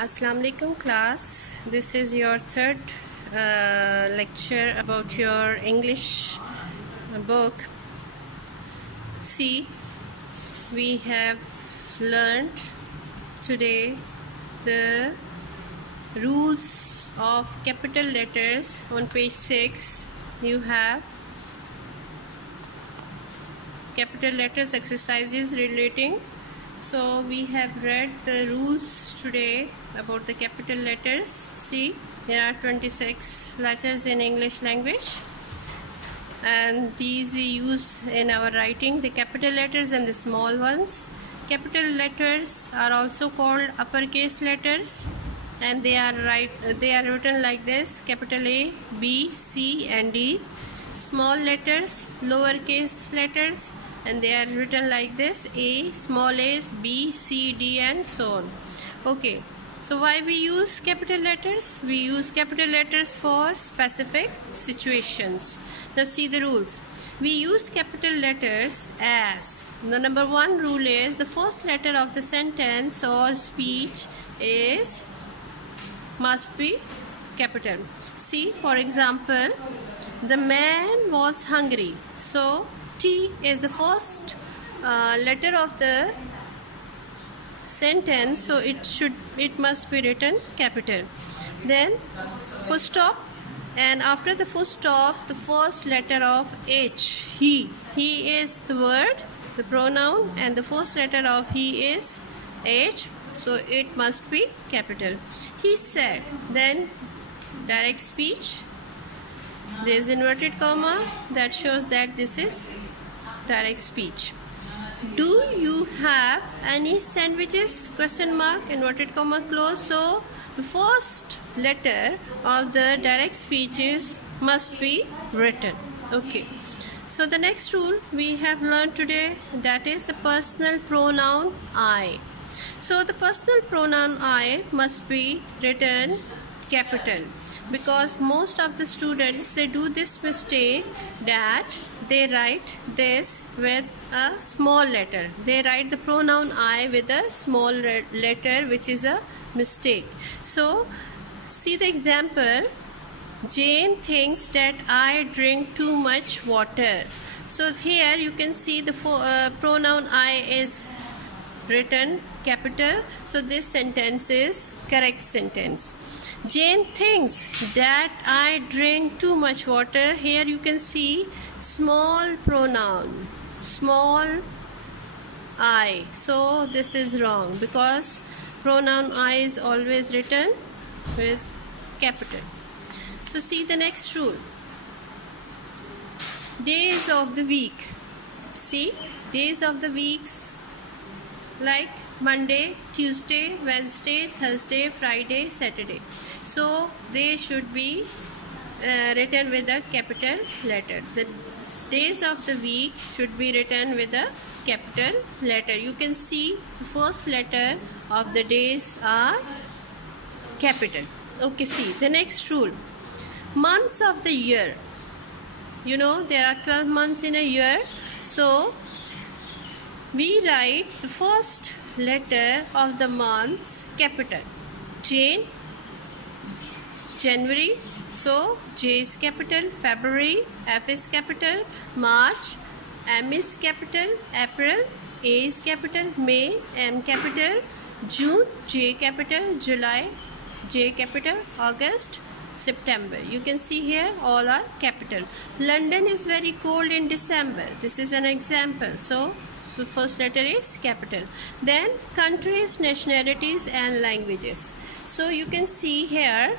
Assalamu alaikum class. This is your third lecture about your English book. See, we have learned today the rules of capital letters. On page 6 you have capital letters exercises relating. So we have read the rules today about the capital letters. See, there are 26 letters in English language, and these we use in our writing, the capital letters and the small ones. Capital letters are also called uppercase letters, and they are written like this: capital A, B, C and D. Small letters, lowercase letters, and they are written like this: A, small a's, B, C, D and so on. Okay, so why we use capital letters? We use capital letters for specific situations. Now see the rules. We use capital letters as, the number one rule is, the first letter of the sentence or speech must be capital. See, for example, the man was hungry. So T is the first letter of the sentence, so it must be written capital. Then full stop, and after the full stop, the first letter of H, he is the word, the pronoun, and the first letter of he is H, so it must be capital. He said. Then direct speech, there is inverted comma that shows that this is direct speech. Do you have any sandwiches? Question mark, inverted comma, close. So the first letter of the direct speeches must be written. Okay, so the next rule we have learned today, that is the personal pronoun I. So the personal pronoun I must be written capital, because most of the students, they do this mistake that they write this with a small letter. They write the pronoun I with a small letter, which is a mistake. So see the example: Jane thinks that I drink too much water. So here you can see the pronoun I is written capital, so this sentence is correct sentence. Jane thinks that I drink too much water. Here you can see small pronoun, small I, so this is wrong, because pronoun I is always written with capital. So see the next rule: days of the week. See, days of the weeks like Monday, Tuesday, Wednesday, Thursday, Friday, Saturday. So they should be written with a capital letter. The days of the week should be written with a capital letter. You can see the first letter of the days are capital. Okay, see the next rule: months of the year. You know, there are 12 months in a year, so we write the first letter of the months capital. Jane, January, so J is capital. February, F is capital. March, M is capital. April, A is capital. May, M capital. June, J capital. July, J capital. August, September. You can see here all are capital. London is very cold in December. This is an example. So first letter is capital. Then countries, nationalities and languages. So you can see here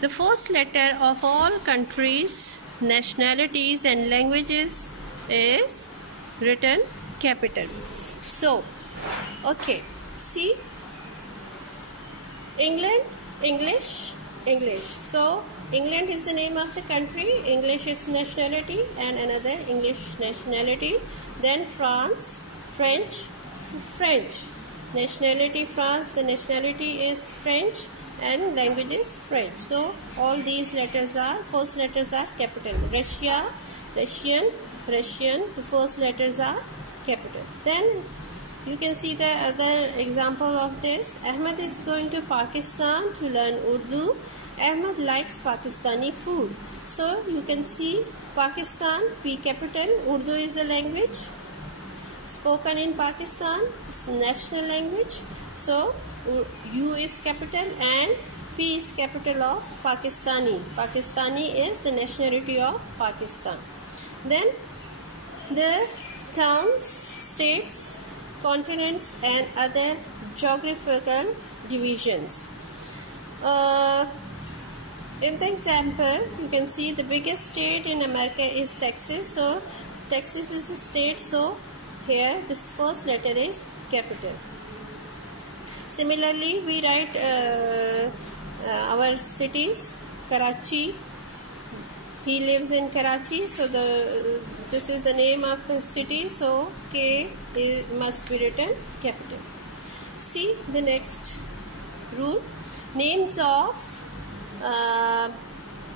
the first letter of all countries, nationalities and languages is written capital. So okay, see, England, English, English. So England is the name of the country, English is nationality and another English nationality. Then France, French, French. Nationality France, the nationality is French and language is French. So all these letters are, first letters are capital. Russia, Russian, Russian, the first letters are capital. Then You can see the other example of this. Ahmed is going to Pakistan to learn Urdu. Ahmed likes Pakistani food. So you can see Pakistan, P capital. Urdu is a language spoken in Pakistan. It's national language. So U is capital and P is capital of Pakistani. Pakistani is the nationality of Pakistan. Then the towns, states, continents and other geographical divisions. In the example, you can see the biggest state in America is Texas. So Texas is the state. So here this first letter is capital. Similarly, we write our cities. Karachi. He lives in Karachi. So this is the name of the city. So K must be written capital. See the next rule. Names of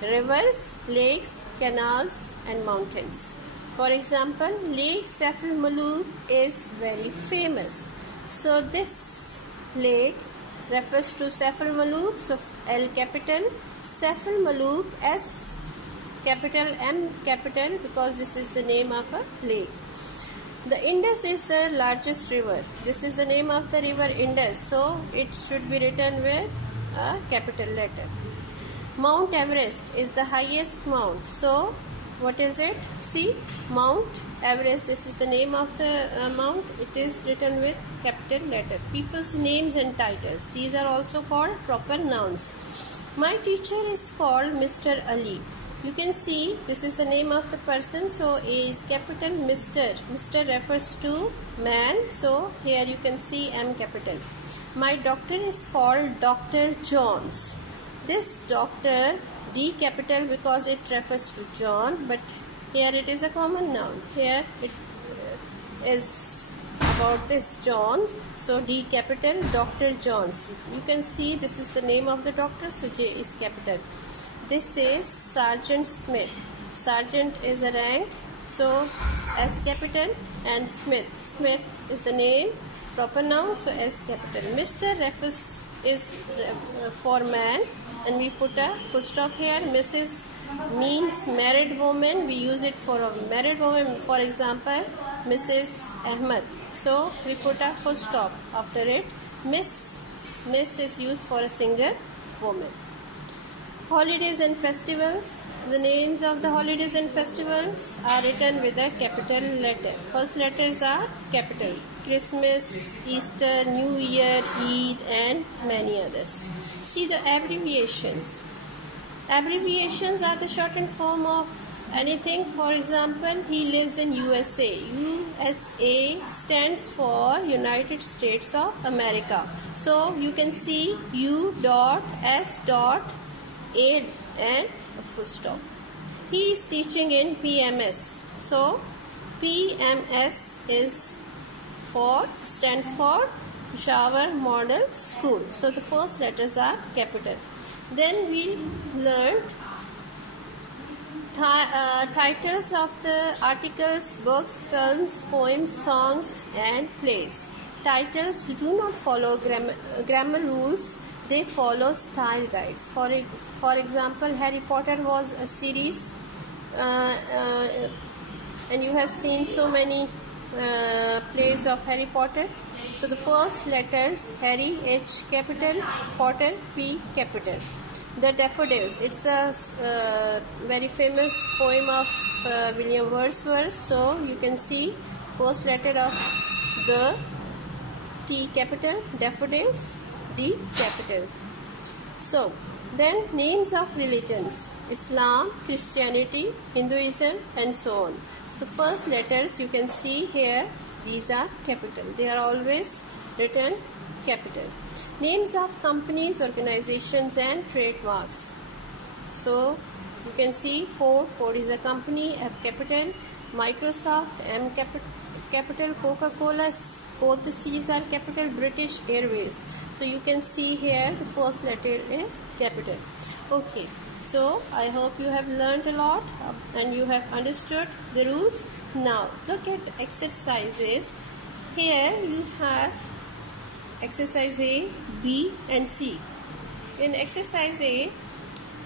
rivers, lakes, canals and mountains. For example, Lake Saif al-Muluk is very famous. So this lake refers to Saif al-Muluk. So L capital, Saif al-Muluk, S capital, M capital, because this is the name of a lake. The Indus is the largest river. This is the name of the river Indus. So it should be written with a capital letter. Mount Everest is the highest mount. So what is it? See, Mount Everest. This is the name of the mount. It is written with capital letter. People's names and titles. These are also called proper nouns. My teacher is called Mr. Ali. You can see this is the name of the person. So A is capital. Mr. Mr refers to man. So here you can see M capital. My doctor is called Dr. Jones. This doctor, D capital, because it refers to John, but here it is a common noun. Here it is about this John. So D capital, Dr. Jones. You can see this is the name of the doctor. So J is capital. This is Sergeant Smith. Sergeant is a rank. So S capital and Smith. Smith is the name, proper noun. So S capital. Mr. refers is for man. And we put a full stop here. Mrs. means married woman. We use it for a married woman. For example, Mrs. Ahmed. So we put a full stop after it. Miss is used for a single woman. Holidays and festivals. The names of the holidays and festivals are written with a capital letter. First letters are capital. Christmas, Easter, New Year, Eid and many others. See the abbreviations. Abbreviations are the shortened form of anything. For example, he lives in USA. USA stands for United States of America. So you can see U.S.A and a full stop. He is teaching in PMS. So PMS stands for Peshawar Model School. So the first letters are capital. Then we learned titles of the articles, books, films, poems, songs and plays. Titles do not follow grammar rules. They follow style guides. For example, Harry Potter was a series and you have seen so many plays of Harry Potter. So the first letters, Harry, H capital, Potter, P capital. The Daffodils, it's a very famous poem of William Wordsworth. So you can see first letter of the T capital, Daffodils, D capital. So then names of religions, Islam, Christianity, Hinduism and so on. So the first letters you can see here, these are capital. They are always written capital. Names of companies, organizations and trademarks. So you can see Ford is a company, F capital, Microsoft, M capital, Coca-Cola, both the C's are capital, British Airways. So you can see here the first letter is capital. Okay, so I hope you have learned a lot and you have understood the rules. Now look at the exercises. Here you have exercise A, B and C. In exercise A,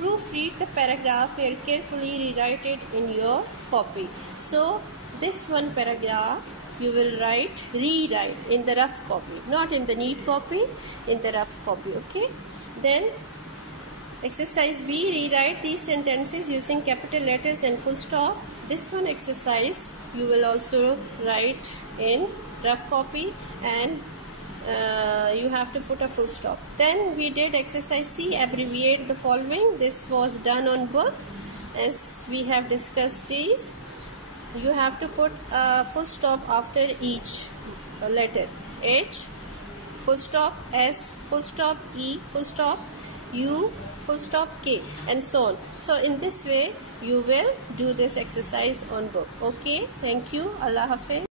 proofread the paragraph here, carefully rewrite it in your copy. So this one paragraph you will rewrite in the rough copy, not in the neat copy, in the rough copy, okay? Then exercise B, rewrite these sentences using capital letters and full stop. This one exercise you will also write in rough copy and you have to put a full stop. Then we did exercise C, abbreviate the following. This was done on book. As we have discussed these, you have to put a full stop after each letter. H, full stop, S, full stop, E, full stop, U, full stop, K, and so on. So in this way you will do this exercise on book. Okay, thank you. Allah Hafiz.